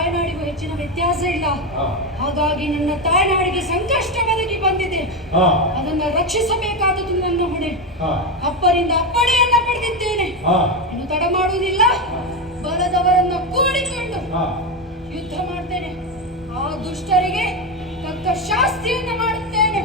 ತಾಯ್ನಾಡಿಗೂ ಹೆಚ್ಚಿನ ವ್ಯತ್ಯಾಸ ಇಲ್ಲ. ಹಾಗಾಗಿ ನನ್ನ ತಾಯ್ನಾಡಿಗೆ ಸಂಕಷ್ಟ ಒದಗಿ ಬಂದಿದೆ. ಅದನ್ನು ರಕ್ಷಿಸಬೇಕಾದದ್ದು ನನ್ನ ಹೊಣೆ. ಅಪ್ಪರಿಂದ ಅಪ್ಪಣೆಯನ್ನ ಪಡೆದಿದ್ದೇನೆ. ಇನ್ನು ತಡ ಮಾಡುವುದಿಲ್ಲ. ಬಲದವರನ್ನ ಕೂಡಿಕೊಂಡು ಯುದ್ಧ ಮಾಡ್ತೇನೆ. ಆ ದುಷ್ಟರಿಗೆ ತಕ್ಕ ಶಾಸ್ತಿಯನ್ನ ಮಾಡುತ್ತೇನೆ.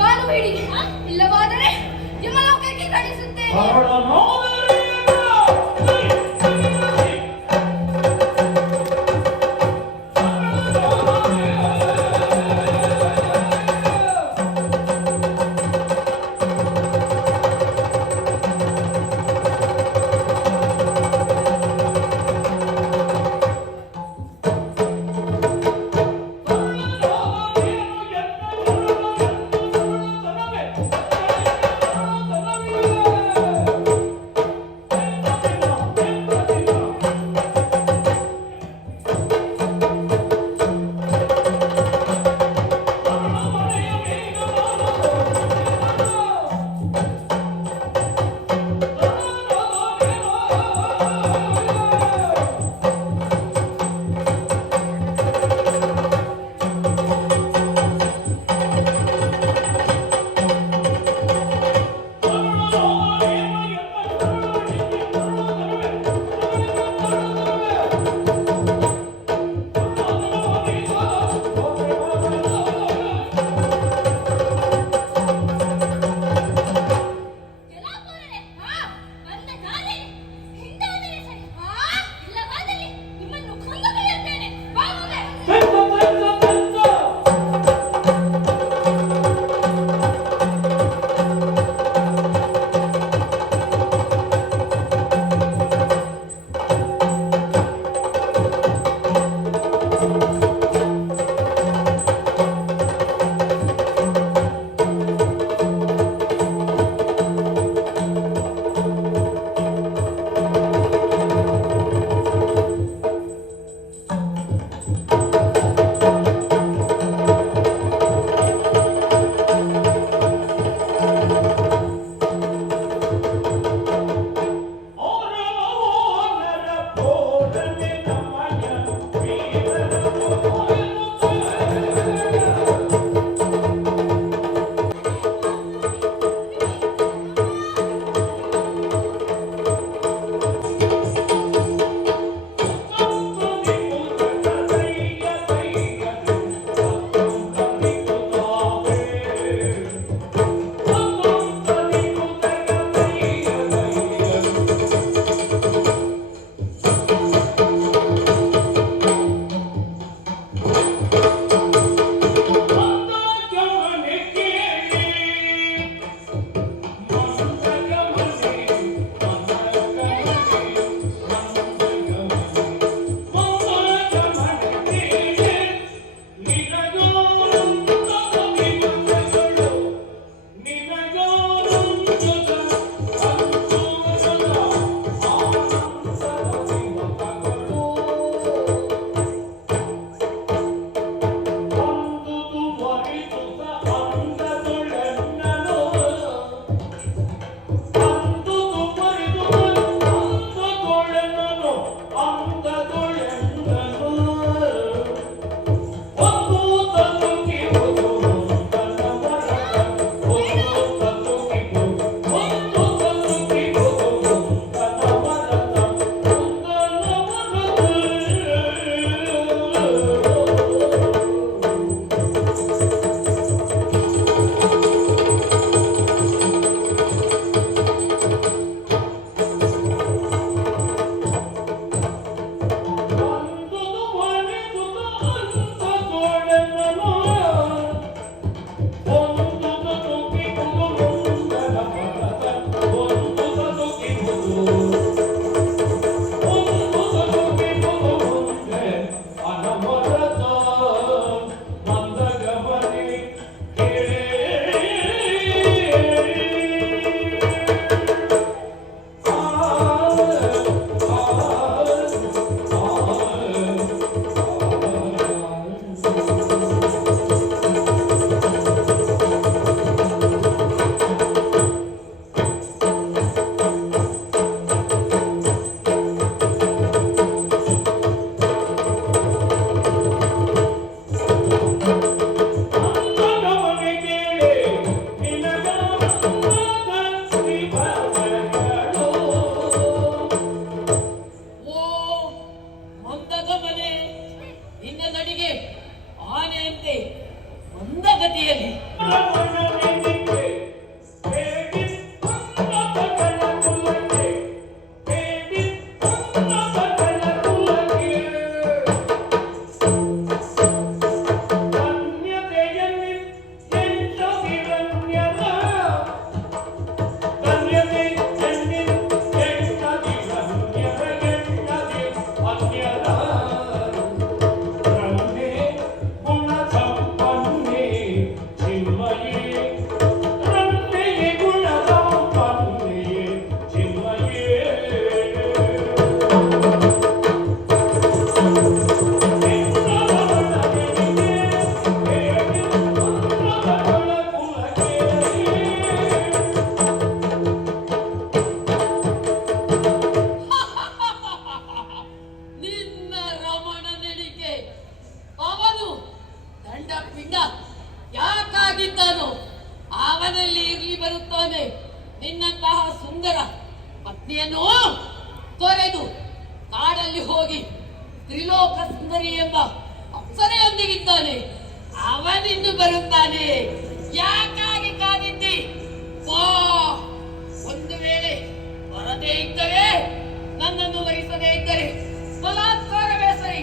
ಕಾಲು ಹಿಡಿ, ಇಲ್ಲವಾದರೆ ಯಮಲೋಕಕ್ಕೆ ಕಳಿಸುತ್ತೇನೆ. ತ್ರಿಲೋಕ ಸುಂದರಿ ಎಂಬ ಅಪ್ಸರೆಯೊಂದಿಗಿದ್ದಾನೆ. ಅವನಿಂದು ಬರುತ್ತಾನೆ. ಯಾಕಾಗಿ ಕಾದಿದ್ದಿ? ಬಾ. ಒಂದು ವೇಳೆ ಬರದೇ ಇದ್ದರೆ, ನನ್ನನ್ನು ವಹಿಸದೇ ಇದ್ದರೆ ಬಲಾತ್ಕಾರವೇ ಸರಿ.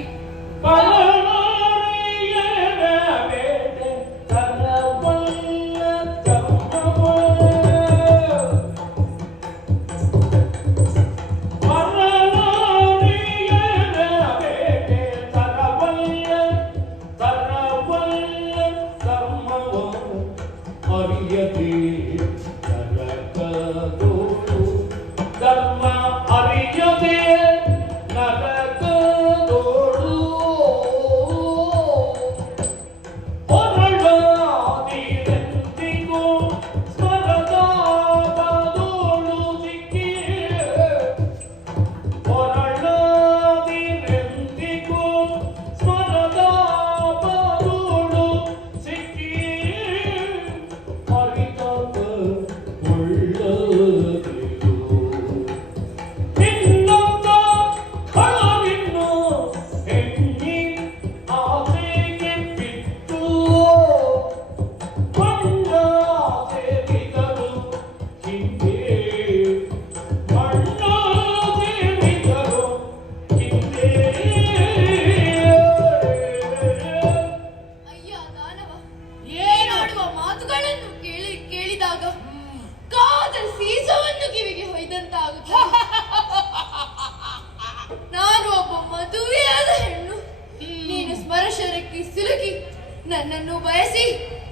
ನನ್ನನ್ನು ಬಯಸಿ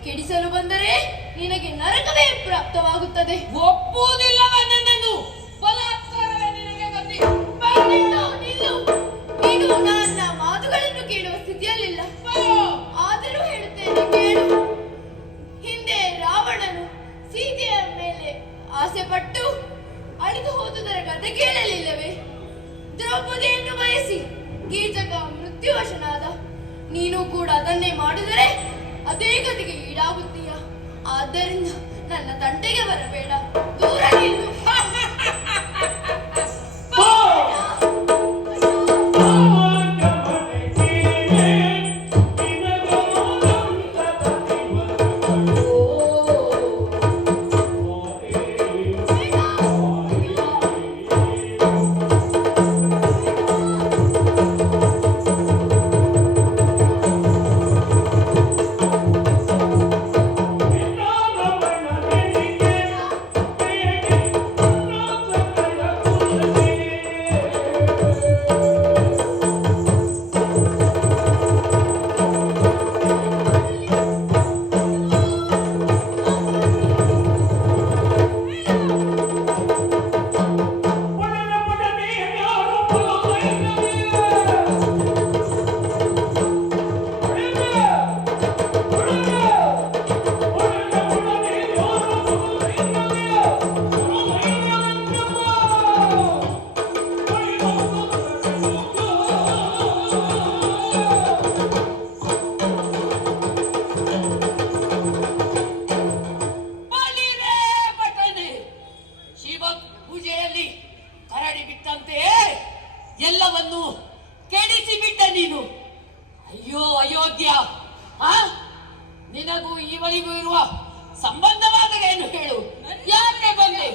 ಕೆಡಿಸಲು ಬಂದರೆ ನಿನಗೆ ನರಕವೇ ಪ್ರಾಪ್ತವಾಗುತ್ತದೆ. ಒಪ್ಪುವುದಿಲ್ಲವ ನನ್ನನ್ನು. ಬಲಾತ್ಕಾರವೇ ನಿನಗೆ ಗತಿ. ನಿಲ್ಲು. ನೀನು ನನ್ನ ಮಾತುಗಳನ್ನು ಕೇಳುವ ಸ್ಥಿತಿಯಲ್ಲಿಲ್ಲ. ಆದರೂ ಹೇಳುತ್ತೇನೆ ಕೇಳು. ಹಿಂದೆ ರಾವಣನು ಸೀತೆಯ ಮೇಲೆ ಆಸೆ ಪಟ್ಟು ಅಳಿದು ಹೋದುದರ ಕಥೆ ಕೇಳಲಿಲ್ಲವೇ? ದ್ರೌಪದಿಯನ್ನು ಬಯಸಿ ಕೀಚಕ ಮೃತ್ಯುವಶನಾದ. ನೀನು ಕೂಡ ಅದನ್ನೇ ಮಾಡಿದರೆ ಅದೇ ಗತಿಗೆ ಈಡಾಗುತ್ತೀಯ. ಆದ್ದರಿಂದ ನನ್ನ ತಂಟೆಗೆ ಬರಬೇಡ, ದೂರ ನಿಲ್ಲು. ಎಲ್ಲವನ್ನು ಕೆಡಿಸಿ ಬಿಟ್ಟ ನೀನು. ಅಯ್ಯೋ ಅಯೋಗ್ಯ, ನಿನಗೂ ಇವಳಿಗೂ ಇರುವ ಸಂಬಂಧವಾದಾಗ ಏನು ಹೇಳು? ಯಾಕೆ ಬಂದೆ?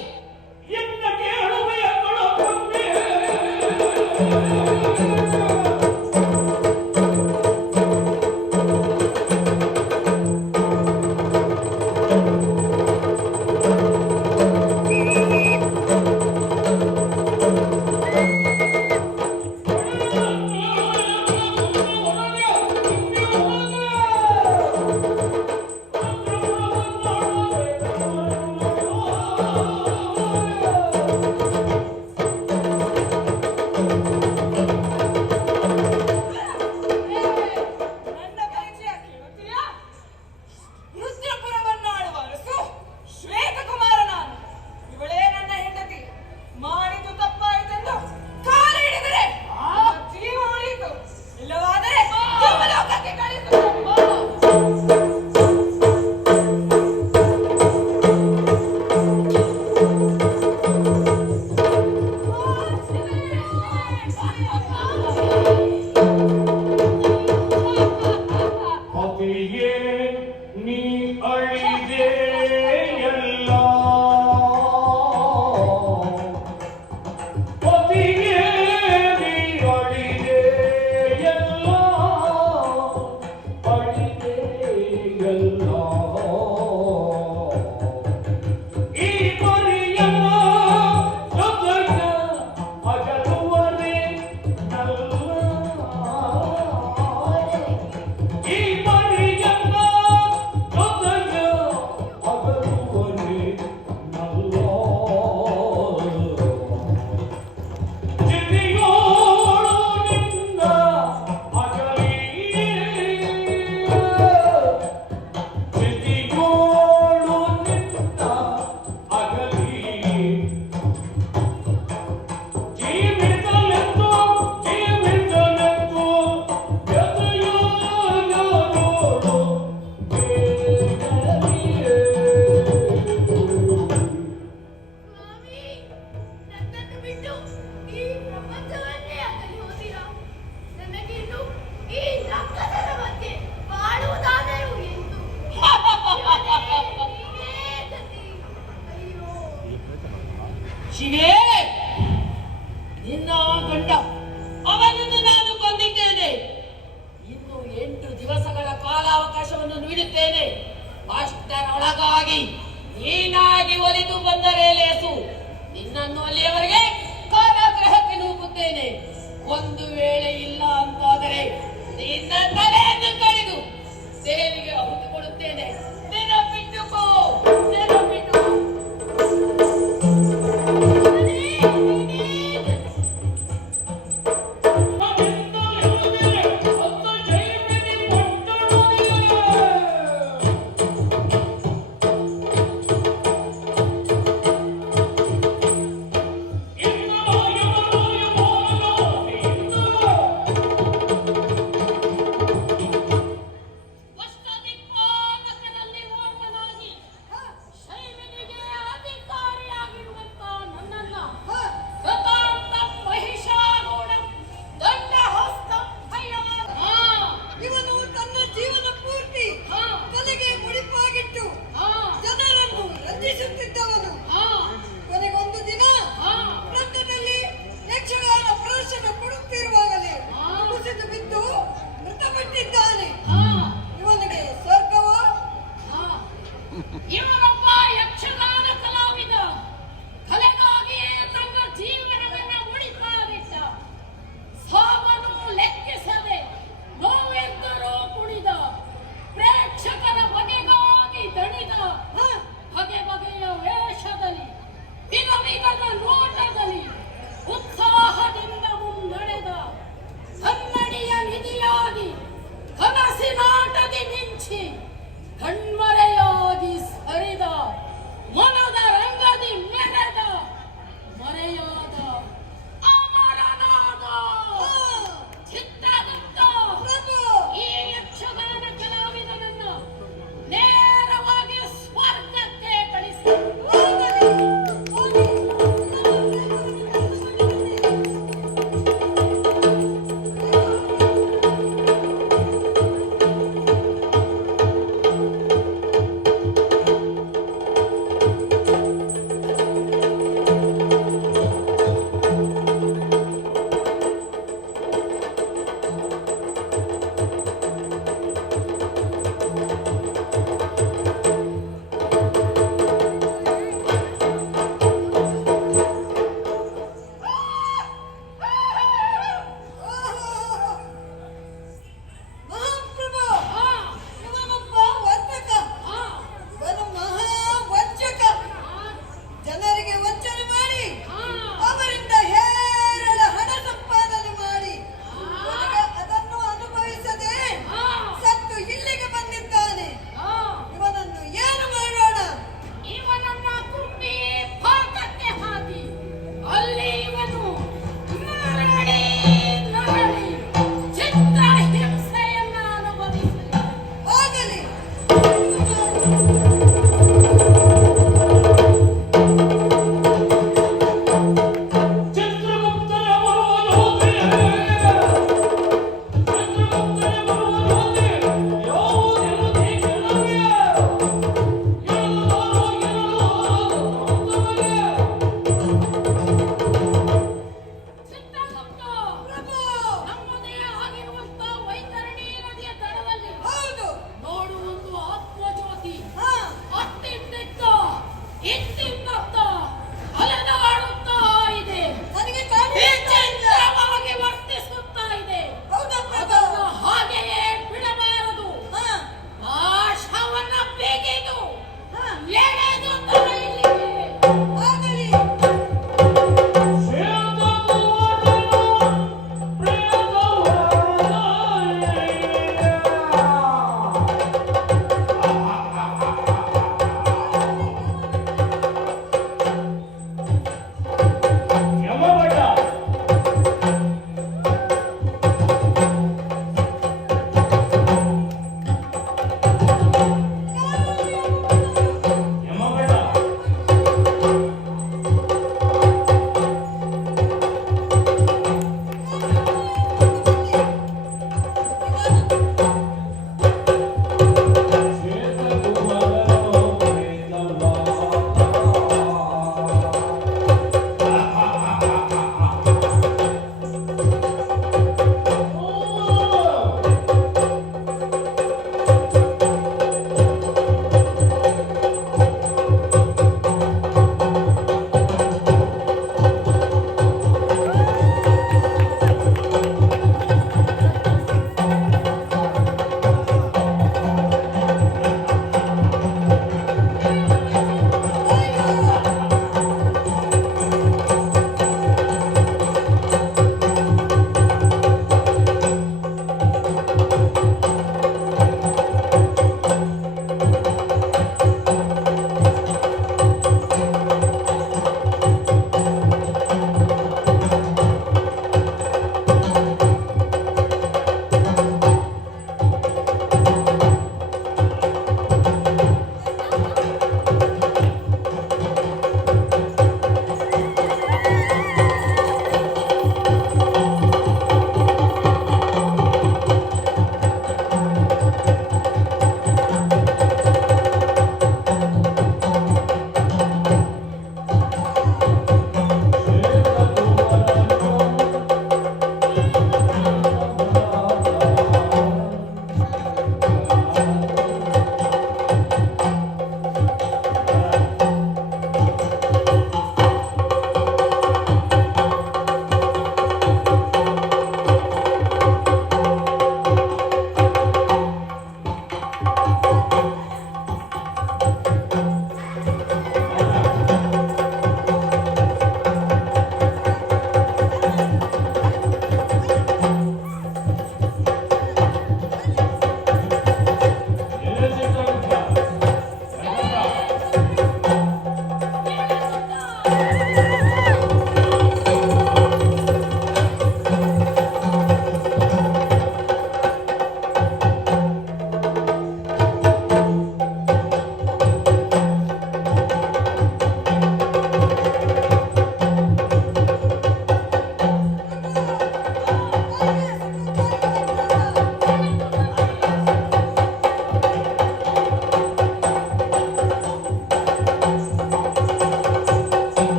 ನಿನ್ನ ಗಂಡ ಅವನನ್ನು ನಾನು ಕೊಂದಿದ್ದೇನೆ. ಇನ್ನು 8 ದಿವಸಗಳ ಕಾಲಾವಕಾಶವನ್ನು ನೀಡುತ್ತೇನೆ. ಅಷ್ಟರೊಳಗಾಗಿ ನೀನಾಗಿ ಒಲಿದು ಬಂದರೆ ಲೇಸು, ನಿನ್ನನ್ನು ಅಲ್ಲಿಯವರೆಗೆ ಕಾರಾಗೃಹಕ್ಕೆ ನೂಕುತ್ತೇನೆ. ಒಂದು ವೇಳೆ ಇಲ್ಲ ಅಂತಾದರೆ ನಿನ್ನ ತಲೆಯನ್ನು ಕಡಿದು ದೇವಿಗೆ ಆಹುತಿ ಕೊಡುತ್ತೇನೆ. ನೆನಪಿಟ್ಟುಕೋ, ನೆನಪಿಟ್ಟುಕೋ.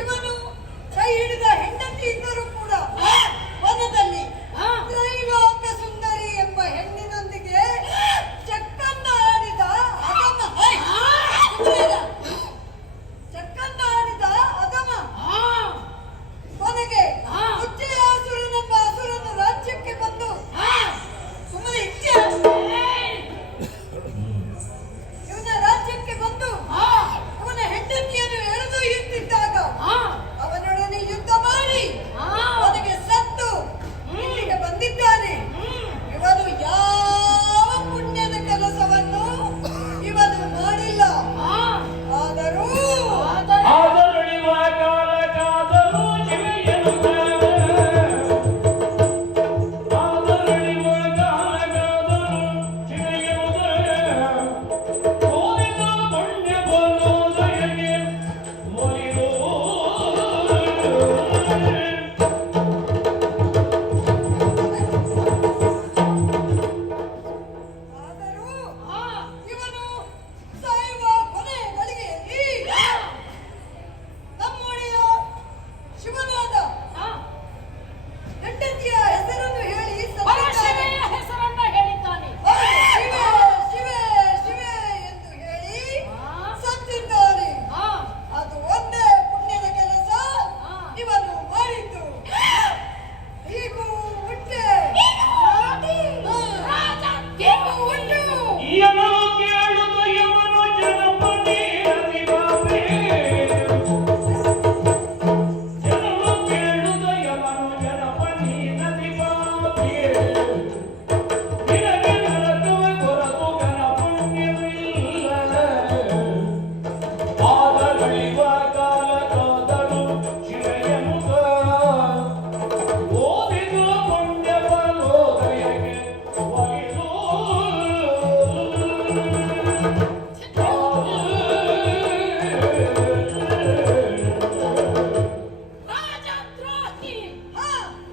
ಇವನು ಕೈ ಹಿಡಿದ ಹೆಂಡತಿ ಇದ್ದರೂ ಕೂಡ ವನದಲ್ಲಿ ತ್ರೈಲೋಕ ಸುಂದರಿ ಎಂಬ ಹೆಣ್ಣಿನೊಂದಿಗೆ ಚಕ್ಕಂದ ಆಡಿದ ಅಗಮ. ಚಕ್ಕಂದ ಆಡಿದ ಅಗಮ ಕೊನೆಗೆ ಉಚ್ಚಯಾಸುರನೆಂಬ ಅಸುರನ ರಾಜ್ಯಕ್ಕೆ ಬಂದು ಸುಮ್ಮನೆ ಇವನ ರಾಜ್ಯಕ್ಕೆ ಬಂದು ಅವನ ಹೆಂಡತಿಯನ್ನು ಎಳೆದೊಯ್ಯುತ್ತಿದ್ದಾಗ ಅವನೊಡನೆ ಯುದ್ಧ ಮಾಡಿ ಅವನಿಗೆ ಸತ್ತು ಇಲ್ಲಿಗೆ ಬಂದಿದ್ದಾನೆ. ಇವನು ಯಾವ ಪುಣ್ಯದ ಕೆಲಸವನ್ನು ಇವನು ಮಾಡಿಲ್ಲ. ಆದರೂ ಇವನು ಸಾಯುವ ಕೊನೆ ಗಳಿಗೆಯಲ್ಲಿ ನಮ್ಮೊಡೆಯ ಶಿವನಾದ ಹೆಂಡತಿಯ ಹೆಸರನ್ನು ಹೇಳಿ ಸತ್ತಿದ್ದಾನೆ. ಹೆಸರನ್ನ ಹೇಳಿದ್ದಾನೆ. ಶಿವೆ ಶಿವೆ ಶಿವೆ ಎಂದು ಹೇಳಿ ಸತ್ತಿದ್ದಾನೆ. ಅದು ಒಂದೇ ಪುಣ್ಯದ ಕೆಲಸ ಇವನು ಮಾಡಿದ್ದು. ಹೀಗೂ ಉಂಟೆ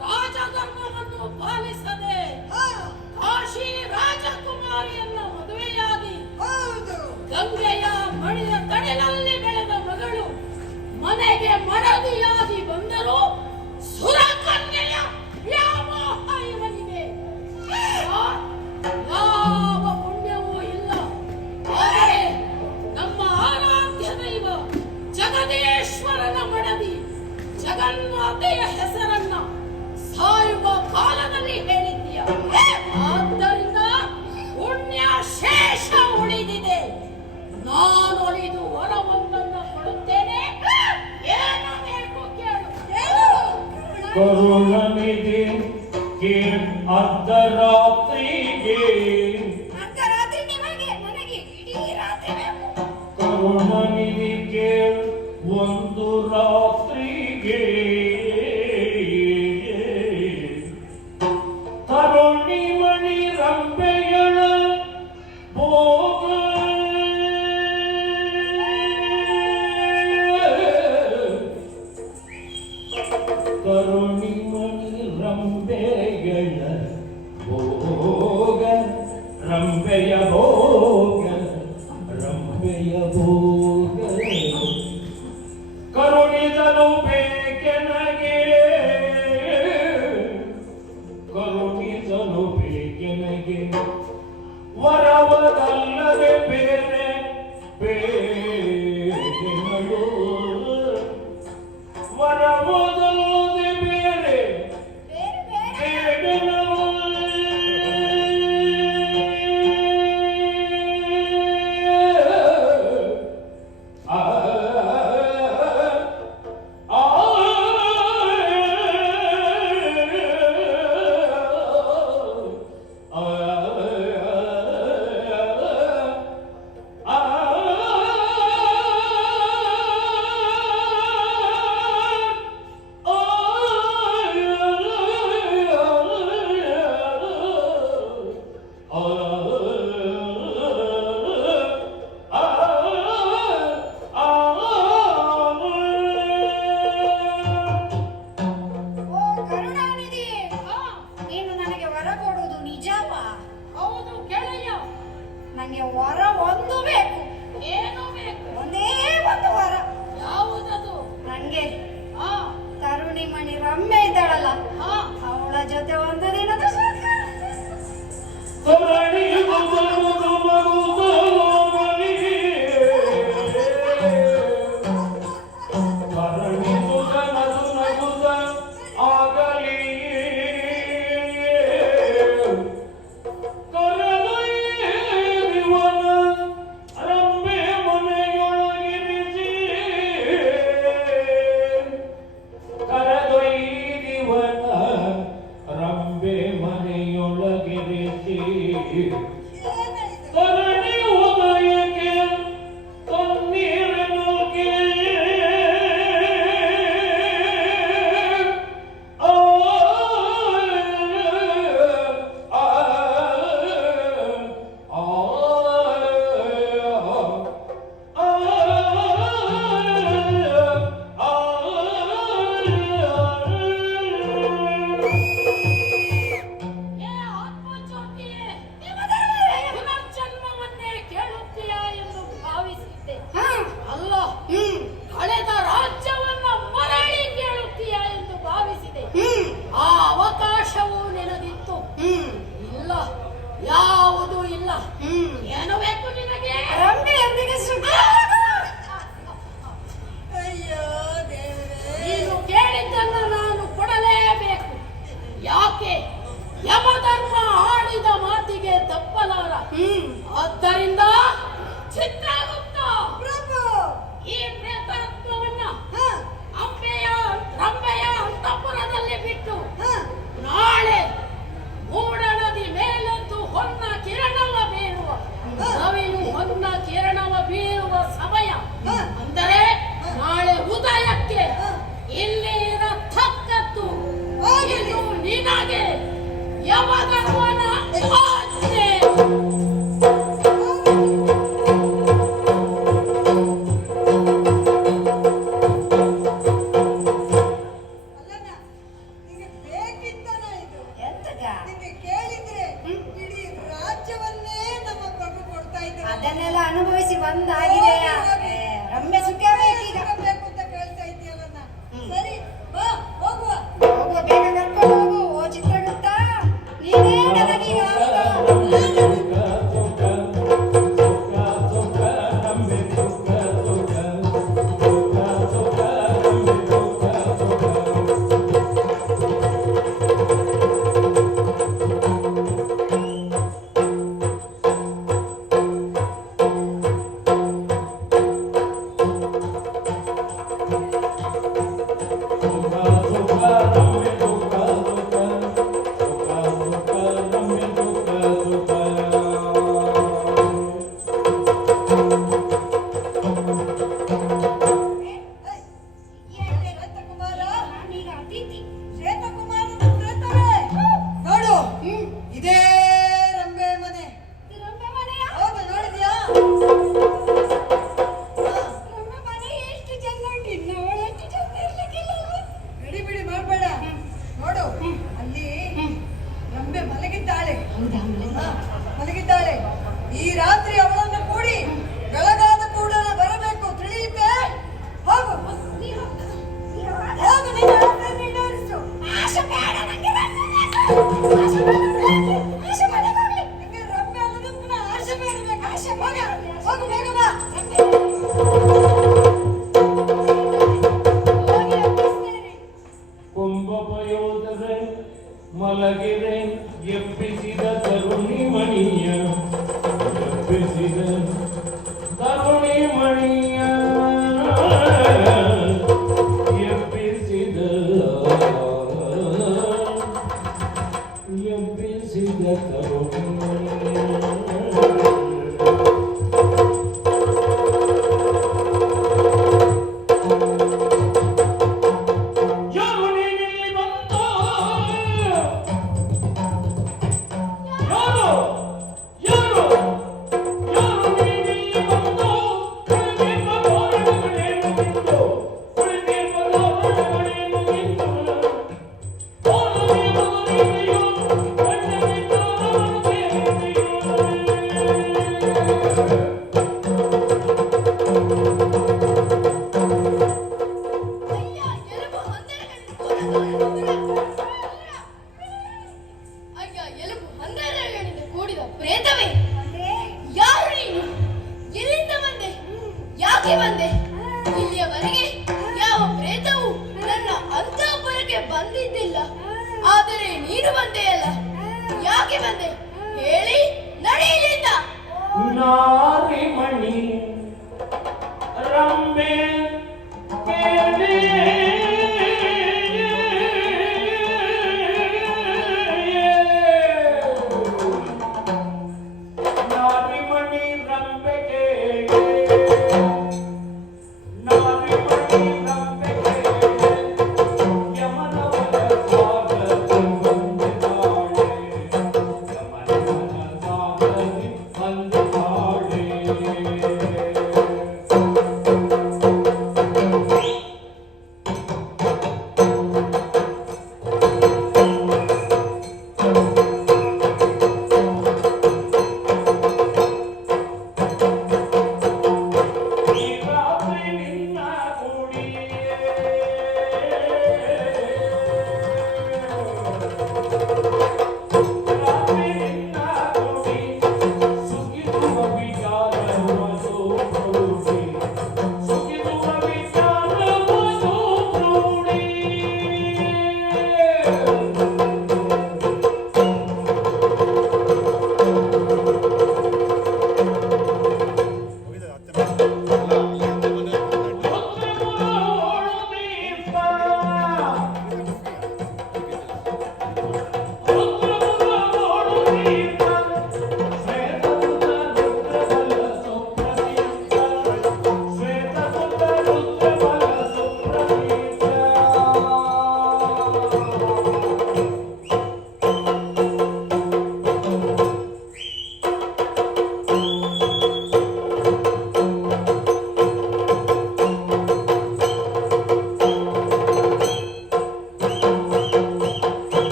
ರಾಜಧರ್ಮವನ್ನು ಪಾಲಿಸದೆ ಕಾಶಿ ರಾಜಕುಮಾರಿಯನ್ನ ಮದುವೆಯಾಗಿ ಹೌದು. ಗಂಗೆಯ ಮಡಿದ ತಡೆಯಲ್ಲಿ ಬೆಳೆದ ಮಗಳು ಮನೆಗೆ ಮಡದಿಯಾಗಿ ಬಂದರೂ ಸುರಕನ್ಯೆಯ ವ್ಯಾಮೋಹ ಇವನಿಗೆ. ಯಾವ ಪುಣ್ಯವೂ ಇಲ್ಲ. ಆದರೆ ನಮ್ಮ ಆರಾಧ್ಯ ದೈವ ಜಗದೀಶ್ವರನ ಮಡದಿ ಜಗನ್ಮಾತೆಯ ಹೆಸರನ್ನ ಸಾಯುವ ಕಾಲದಲ್ಲಿ ಹೇಳಿದ್ದೀಯ. ಆದ್ದರಿಂದ ಪುಣ್ಯ ಶೇಷ ಉಳಿದಿದೆ. ನಾನೊಲಿದು ವರವೊಂದನ್ನು ಕೊಡುತ್ತೇನೆ. ಏನು ಬೇಕು ಕೇಳು. ಕರುಣನಿಧಿ ಕೆ ಅರ್ಧರಾತ್ರಿಗೆ ಅರ್ಧರಾತ್ರಿ ನಿಮಗೆ ನನಗೆ ಇಡೀ ರಾತ್ರಿ ಬೇಕು. ಕರುಣನಿಧಿ ಕೆ ಒಂದು ರಾತ್ರಿಗೆ ತರುಣಿ ಮಣಿ ರಂಬೆಗಳ ಭೋಗ ಕರುಣಿ ಮಣಿ ರಂಬೆಗಳ ಭೋಗ ರಂಬೆಯ ಭೋಗ ರಂಬೆಯ ಭೋಗ ಕರುಣಿದನು ಬೇಕೆನಗೆ ಕರುಣಿದನು ಬೇಕೆನಗೆ ವರವದಲ್ಲದೆ ಬೇರೆ ಬೇರೆಗಳು ವರವದಲ್ಲದೆ ಬೇರೆ ಯಾಕೆ ಯಮಧರ್ಮ ಆಡಿದ ಮಾತಿಗೆ ತಪ್ಪಲಾರ. ಆದ್ದರಿಂದ ಚಿತ್ರಗುಪ್ತ ಪ್ರಭು ಈ ಪ್ರೇತಾತ್ಮವನ್ನ ಹ, ರಂಬೆಯ ಅಂತಃಪುರದಲ್ಲಿ ಬಿಟ್ಟು ಹ, ನಾಳೆ ಮೂಡನದಿ ಮೇಲೆದ್ದು ಹೊನ್ನ ಕಿರಣವ ಬೀರುವ ನವಿಲು ಹೊನ್ನ ಕಿರಣವ ಬೀರುವ ಸಮಯ ಅಂದರೆ ನಾಳೆ ಉದಯಕ್ಕೆ ಇಲ್ಲಿ ಇರತಕ್ಕದ್ದು. ಇದು ನಿನಗೆ ಯಮಧರ್ಮನ ಆಜ್ಞೆ. ಅಲ್ಲಣ್ಣ, ನಿಂಗೆ ಬೇಕಿತ್ತನ ಇದು? ಎಂತಕ? ನಿಂಗೆ ಕೇಳಿದ್ರೆ ಇಡೀ ರಾಜ್ಯವನ್ನೇ ನಮ್ಮ ಪ್ರಭು ಕೊಡ್ತಾ ಇದ್ದಾರೆ. ಅದನ್ನೆಲ್ಲ ಅನುಭವಿಸಿ ಬಂದಾಗಿದೆಯ ರಮ್ಯ ಸುಖ ಬೇಕೀಗ. ಬೇಕು ಅಂತ ಕೇಳ್ತಾ ಇದೆಯಲ್ಲಣ್ಣ. ಸರಿ ಬಾ ಹೋಗುವ. ಹೋಗುವ, ಬೇಗ ಕರ್ಕೊಂಡು ಹೋಗು. ಓ ಚಿತ್ರಗುಪ್ತ, ನೀನೇ ನನಗೀಗ ಶ್ವೇತಕುಮಾರ, ನಾನೀಗ ಅತಿಥಿ. ಶ್ವೇತಕುಮಾರನ ಪ್ರೇತವೇ, ನೋಡು ಇದೇ ರಂಬೆ ಮನೆ. ಇದು ರಮ್ಯ ಮನೆಯ? ಹೌದು, ನೋಡಿದ್ಯಾ? ರಮ್ಯ ಮನೆ ಎಷ್ಟು ಚಂದ ಉಂಟು. ಇನ್ನು ಅವಳಷ್ಟು ಚಂದ ಇರ್ಲಿಕ್ಕಿಲ್ಲ ಅಲ್ವಾ? ಬಿಡಿ ಬಿಡಿ ಮಾಡ್ಬೇಡ. ನೋಡು ಅಲ್ಲಿ ರಂಬೆ ಮಲಗಿದ್ದಾಳೆ. ಹ, ಮಲಗಿದ್ದಾಳೆ. ಈ ರಾತ್ರಿ ಅವಳನ್ನು ಕೂಡಿ ಬೆಳಗಾದ ಕೂಡಲೇ ಬರಬೇಕು, ತಿಳಿಯುತ್ತೆ? ಹೋಗು ಹೋಗು, ನೀನು ಆಸೆ ಈಡೇರಿಸು. ಆಶೆ ಬೇಡ ನಂಗೆ. ಆಶೆ ಬೇಡ, ಆಶೆ ಮನೆಗೆ ಹೋಗ್ಲಿ. ನಿಂಗೆ ರಂಬೆ ಅನ್ನೋದು ಪುನಃ ಆಸೆ ಬೇಡಬೇಕು. ಆಸೆ ಹೋಗ, ಹೋಗು ಬೇಗ ಬಾ. ಹೋಗಿ ಒಪ್ಪಿಸ್ತೇನೆ. ಕುಂಭಪಯೋಧರೆ ಮಲಗಿರೆ ಎಬ್ಬಿಸಿದ ತರುಣಿ ಮಣಿಯ ಎಬ್ಬಿಸಿದ ತರುಣಿ ಮಣಿಯ ಎಬ್ಬಿಸಿದ ತರುಣಿ ಮಣಿಯ ಯಾರು ನೀನಿಲ್ಲಿ ಬಂದ? ಯಾರು? ಯಾರು? ಯಾರು ನೀನಿಲ್ಲಿ ಬಂದ? ಕುಳಿತಿರುವ ತೋರಣಗಳೇನು ನಿಂತು? ಕುಳಿತಿರುವ ತೋರಣಗಳೇನು ನಿಂತು? ತೋರಣೆಯ ಮಗುವಿದೆಯೋ? ಕಣ್ಣನಿಟ್ಟು ನೋಡುತ್ತೇನೆಯೋ? ಅಯ್ಯ ಎಲುಬು ಹಂದರಗಳಿಂದ ಕೂಡಿದ ಪ್ರೇತವೇ, ಯಾರು ನೀನು? ಎಲ್ಲಿಂದ ಬಂದೆ? ಯಾಕೆ ಬಂದೆ? ಇಲ್ಲಿಯವರೆಗೆ ಯಾವ ಪ್ರೇತವು ನನ್ನ ಅಂತಃಪುರಕ್ಕೆ ಬಂದಿದ್ದಿಲ್ಲ. ಆದರೆ ನೀನು ಬಂದೆಯಲ್ಲ, ಯಾಕೆ ಬಂದೆ ಹೇಳಿ, ನಡೆಯಲಿಲ್ಲ. ನಾರಿಮಣಿ ರಂಬೆ ಕೇಳಿ ನಾರಿಮಣಿ ರಂಬೆ ಕೇಳಿ ನಾರಿಮಣಿ ರಂಬೆ ಕೇಳಿ ಯಮನವನ ಸಾಗರದಿ ಬಂದಿದ್ದಾಳೆ ಯಮನವನ ಸಾಗರದಿ ಬಂದಿದ್ದಾಳೆ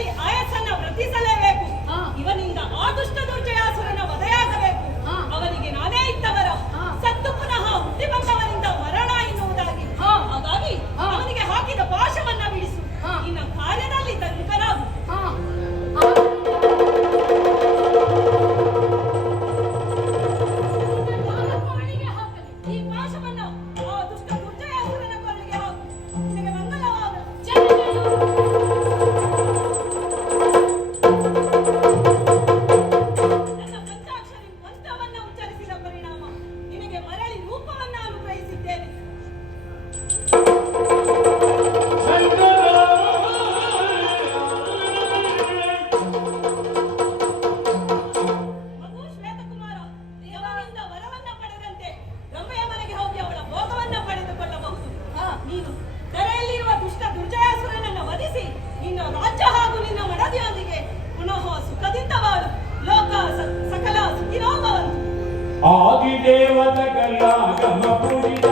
ಯಜ್ಞದಲ್ಲಿ ಆಯಸ್ಸನ್ನ ವೃದ್ಧಿಸಲೇಬೇಕು. ಹಾ. ಇವನಿಂದ ಆ ದುಷ್ಟ ದುರ್ಜಯಾಸುರನ ವಧೆಯಾಗಬೇಕು. ಹಾ. ಅವನಿಗೆ ನಾನೇ ಇದ್ದವರ ಹಾ. ಸತ್ತು ಪುನಃ ಹುಟ್ಟಿ ಬಂದವನಿಂದ ಮರಣ ಎನ್ನುವುದಾಗಿ. ಹಾ. ಹಾಗಾಗಿ ಹಾ. ಅವನಿಗೆ ಹಾಕಿದ ಪಾಶವನ್ನ ಬಿಡಿಸು. ಹಾ. ಇನ್ನು ಕಾರ್ಯದಲ್ಲಿ ತನ್ಮುಖನಾಗು. ಹಾ. ಈ ಪಾಶವನ್ನ ಆ ದುಷ್ಟ ದುರ್ಜಯಾಸುರನ ಕೊಳ್ಳಿಗೆ ಹಾಕು. ನಿನಗೆ ಮಂಗಲವಾಗಲಿ. ನನ್ನ ಪಂಚಾಕ್ಷರಿ ಮಂತ್ರವನ್ನ ಉಚ್ಚರಿಸಿದ ಪರಿಣಾಮ ನಿನಗೆ ಮರಳಿ ರೂಪವನ್ನ ಅನುಗ್ರಹಿಸಿದ್ದೇನೆ. ಮಗು ಶ್ವೇತಕುಮಾರ, ದೇವರಿಂದ ವರವನ್ನ ಪಡೆದಂತೆ ರಮ್ಮೆಯ ಮನೆಗೆ ಹೋಗಿ ಅವಳ ಭೋಗವನ್ನ ಪಡೆದುಕೊಳ್ಳಬಹುದು. ನೀನು ತೆರೆಯಲ್ಲಿರುವ ದುಷ್ಟ ದುರ್ಜಯಾಸುರನನ್ನು ವಧಿಸಿ ನಿನ್ನ ರಾಜ್ಯ ಹಾಗೂ ನಿನ್ನ ಮಡದಿಯೊಂದಿಗೆ ಪುನಃ ಸುಖದಿಂದ ಬಾಳು. ಲೋಕ ಸಕಲ ಸುಖಿನೋ ಭವಂತು. ಆದಿದೇವತೆಗಳ ಗಮ ಪೂಜಿತ